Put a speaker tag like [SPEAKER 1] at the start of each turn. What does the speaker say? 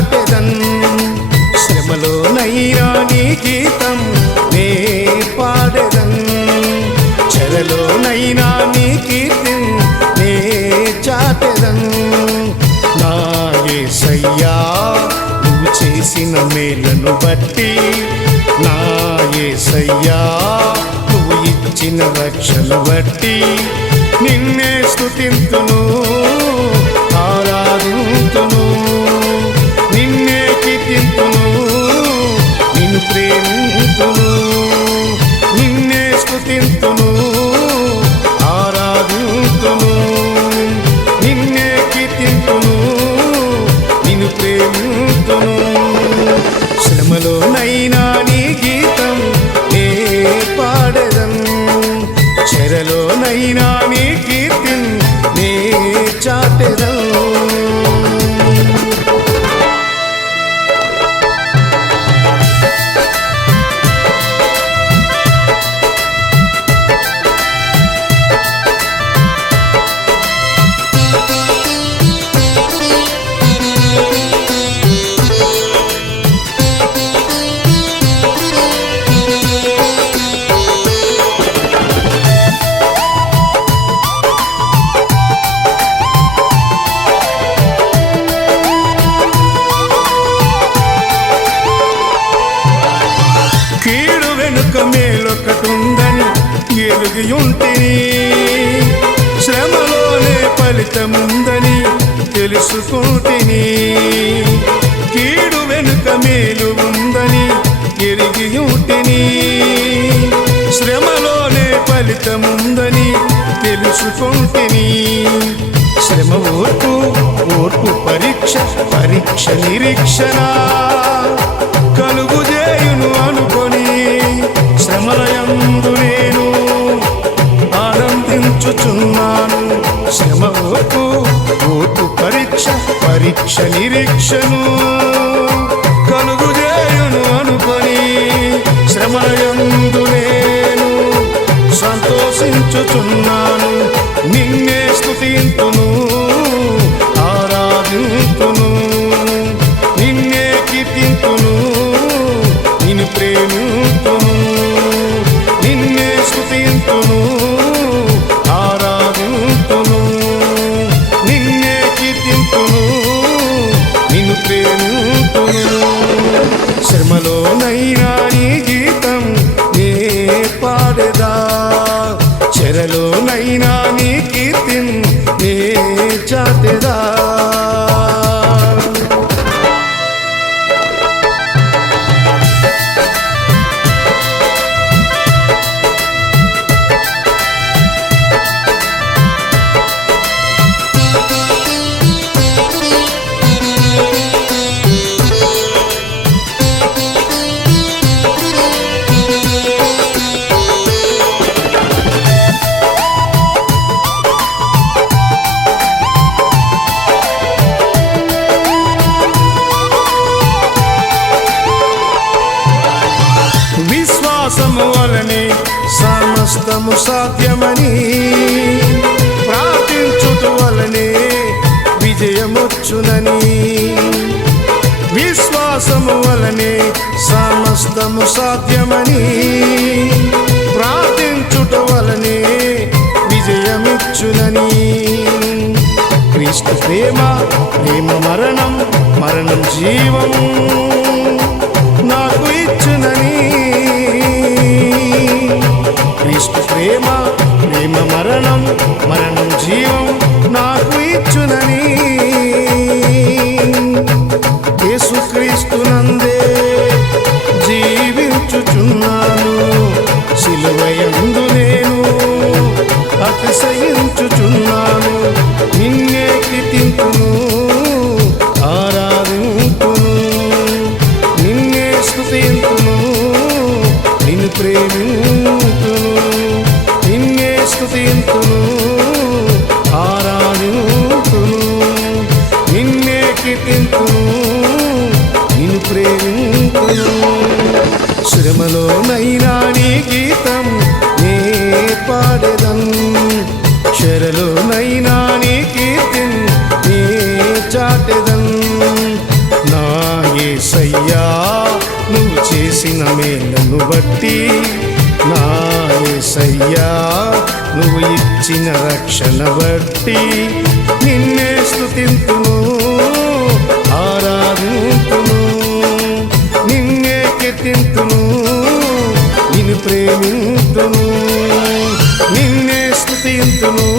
[SPEAKER 1] కీర్తిన్ శ్రమలో చాటెదన్ నీ గీతం నే పాడెదన్. చెరలోనైనా నీ కీర్తిన్ నే చాటెదన్. నా యేసయ్యా నువ్వు చేసిన మేలను బట్టి నా యేసయ్యా నువ్వు ఇచ్చిన రక్షణ బట్టి నిన్నే స్థుతింతును ఆరాధింతును. ప్రేమితును నిన్నే స్థుతింతును ఆరాధింతును. నిన్నే కీర్తింతును నిన్ను ప్రేమితును. శ్రమలోనైనా నీ గీతం నే పాడదం చెరలోనైనా కీడు వెనుక మేలొకటుందని ఎలుగి ఉంటిని శ్రమలోనే ఫలితముందని తెలుసుకుంటిని. కీడు వెనుక మేలు ఉందని ఎరిగి ఉంటిని శ్రమలోనే ఫలితముందని తెలుసుకుంటిని. శ్రమ ఓర్పు ఓర్పు పరీక్ష పరీక్ష నిరీక్షణ. కలుగు చేయును ఆనందించుచున్నాను శ్రమ ఓటు పరీక్ష పరీక్ష నిరీక్షను. కలుగు చేయును అనుకొని శ్రమయందు నేను సంతోషించుచున్నాను. నిన్నే స్థుతింతును ఆరాధింతును. నిన్నే కీర్తింతును నిన్ను ప్రేమింతును శ్రమలోనైనా నీ గీతం నే పాడదా? చెరలోనైనా సమస్తము సాధ్యమని ప్రార్థించుట వలనే విజయమొచ్చునని. విశ్వాసము వలనే సమస్తము సాధ్యమని ప్రార్థించుట వలనే విజయమిచ్చునని. క్రీస్తు ప్రేమ ప్రేమ మరణం మరణం జీవం నాకు ఇచ్చునని. శ్రమలోనైనా నీ గీతం నే పాడెదన్ చెరలోనైనా నీ కీర్తిన్ నే చాటెదన్ నా యేసయ్యా నువ్వు చేసిన మేలను బట్టి నా యేసయ్యా నువ్వు ఇచ్చిన రక్షణ బట్టి నిన్నే స్థుతింతును ఆరాధింతును నిన్నే కీర్తింతును ప్రేమింతును. నిన్నే స్థుతింతును